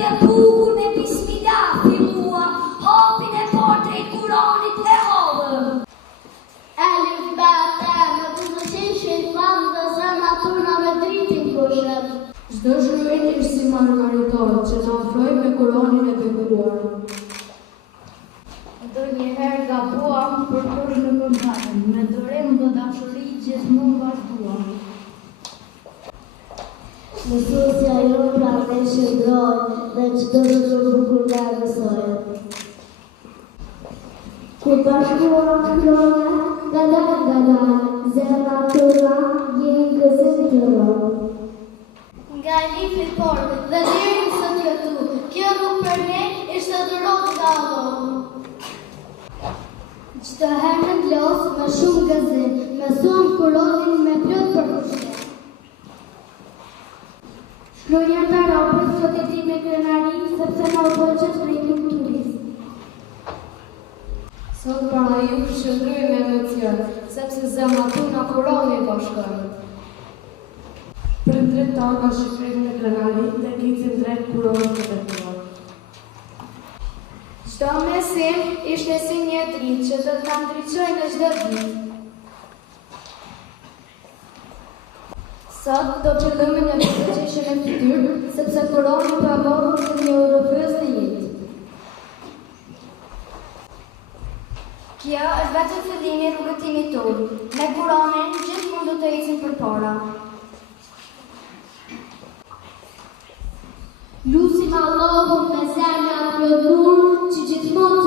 Vitë e bukur me bismillah fillua, hapin e parë drejt Kuranit e hodhëm. Alif bata, me të zëshin shëjfam dhe zëma tuna me dritin kushet. Çdo shkruajtje është si margaritar që na ofroi me Kuranin e bekuar. Ndonjëherë gabuam, por kush nuk më mbatën, me durim dhe dashuri gjithmonë vazhduam. Mësuesja jo pra ne shëndroj dhe çdo shkruaj bukur nga mësoj. Kur bashkuam shkronja, nga zemra tona jenë gëzim të rrë. Nga lifi por dhe deri në sot jetu, kjo rrugë për ne ishte dhuratë nga Allahu. Çdo herë në klas me shumë gëzim, mësuam Kuranin me plot përkushtim. Shkronja të Arabës sot e di me krenari sepse na u pëlqen prej kulturës. Sot para ju shndryj me emocion, sepse zemra tona Kurani bashkon. Prindrit tanë është shkruajt me krenari dhe kicim drejt Kuranit të bekuar. Çdo mesim ishte si një dritë që do ta ndriçojë në çdo ditë. Sot do të fillojmë një përgjigje në fytyrë, sepse Kurani ka marrë si një urofës në jetë. Kjo është vetëm fillimi i rrugëtimit tonë. Me Kuranin gjithmonë do të ecim përpara. Lusim Allahun me zemra plot nur që gjithmonë